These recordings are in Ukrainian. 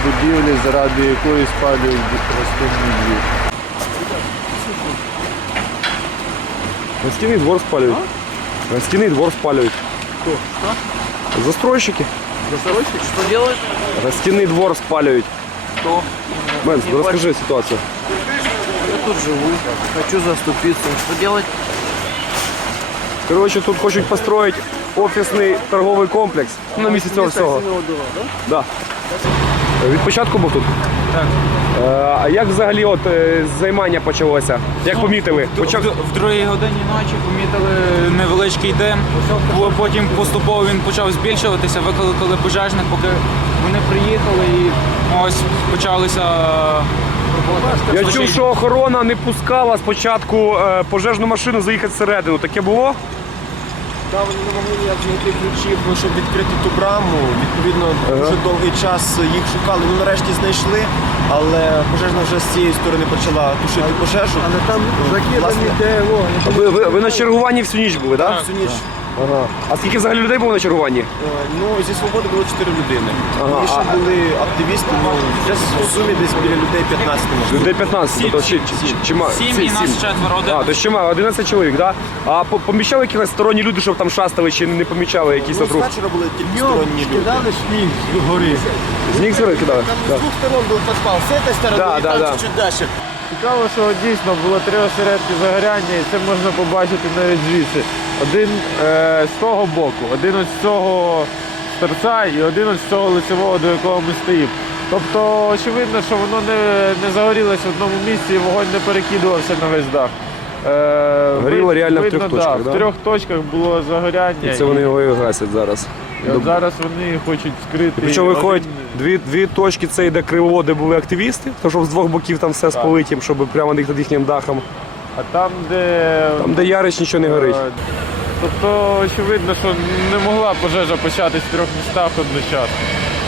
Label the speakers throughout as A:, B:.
A: будівлі, заради якої спалюють гостинний двір.
B: Гостиный двор спаливают. Гостиный двор спаливают.
A: Кто? Что?
B: Застройщики.
A: Застройщик? Что делают?
B: Гостиный двор спаливают.
A: Кто?
B: Мэнс, расскажи ситуацию.
A: Я тут живу, хочу заступиться. Что делать?
B: Короче, тут хочуть построить офісний торговий комплекс. На місці цього всього. Да. Від початку був тут?
C: Так.
B: А як взагалі от займання почалося? Як помітили?
C: В другій годині ночі помітили невеличкий дим, потім поступово він почав збільшуватися, викликали пожежних, поки вони приїхали і ось почалися роботи.
B: Я чув, що охорона не пускала спочатку пожежну машину заїхати всередину. Таке було?
D: Так, вони не могли ніяк знайти ключів, щоб відкрити ту браму. Відповідно, дуже довгий час їх шукали. Ну, нарешті знайшли, але пожежна вже з цієї сторони почала тушити пожежу.
A: Але там закидані де вогонь.
B: Ви на чергуванні всю ніч були, так?
D: Всю ніч.
B: Ага. А скільки взагалі людей було на чергуванні?
D: Ну, зі свободи було 4 людини.
B: Ага,
D: І ще були активісти, ну, десь в сумі десь біля людей 15 можливо.
B: Людей 15, то чима.
C: 7 і нас четверо.
B: А, то ще мало, 11 чоловік, так? Да? А помічали якісь сторонні люди, щоб там шастали, чи не помічали якісь
D: Ну,
B: от рух?
D: з вечора були тільки сторонні люди.
A: Кидали сніг з гори.
B: Сніг згори кидали?
D: З двох сторон був підпал, з цієї сторони
B: Да,
D: і
B: да,
D: там
B: да.
D: чуть-чуть далі.
A: Цікаво, що дійсно було 3 осередки загоряння, і це можна побачити навіть звідси. Один з того боку, один ось з цього торця і один ось з цього лицевого, до якого ми стоїмо. Тобто, очевидно, що воно не загорілося в одному місці і вогонь не перекидувався на весь дах.
B: Горіло реально в 3 точках,
A: да?
B: да?
A: В 3 точках було загоряння.
B: І це вони його і гасять зараз.
A: І от зараз вони хочуть скрити.
B: Причому виходять дві точки, це йде кривово, де були активісти, тому що з двох боків там все сполитім, щоб прямо над їхнім дахом.
A: А там, де
B: Ярич, нічого не горить.
A: Тобто, очевидно, що не могла пожежа початись в 3 містах одночасно.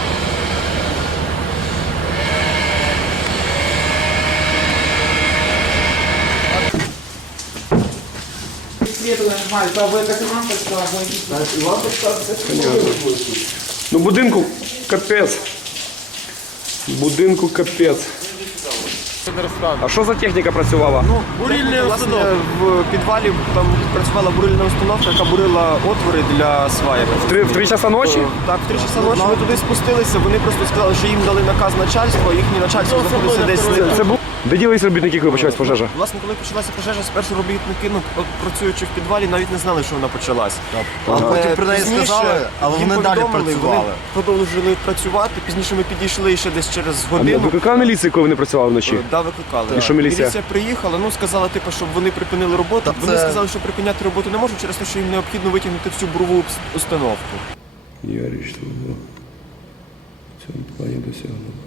B: Ну будинку капець. Будинку капець. А що за техніка працювала?
D: Ну, бурильна установка. В підвалі там працювала бурильна установка, яка бурила отвори для сваєк.
B: В 3 часа ночі?
D: Так, в 3 часа ночі ми туди спустилися, вони просто сказали, що їм дали наказ начальства, їхнє начальство знаходиться десь.
B: Це був. Де ділись робітники, коли почалась пожежа?
D: Власне, коли почалася пожежа, спершу робітники, працюючи в підвалі, навіть не знали, що вона почалась.
E: Потім про неї
D: Пізніше
E: сказали, але
D: їм
E: вони далі
D: повідомили,
E: працювали.
D: Вони продовжили працювати, пізніше ми підійшли ще десь через годину.
B: Викликали міліцію, коли вони працювали вночі?
D: Да, викликали.
B: І що міліція?
D: Міліція приїхала, сказала, щоб вони припинили роботу. Вони сказали, що припиняти роботу не можуть через те, що їм необхідно витягнути всю бурову установку.
B: Ярич в цьому плані досягнув.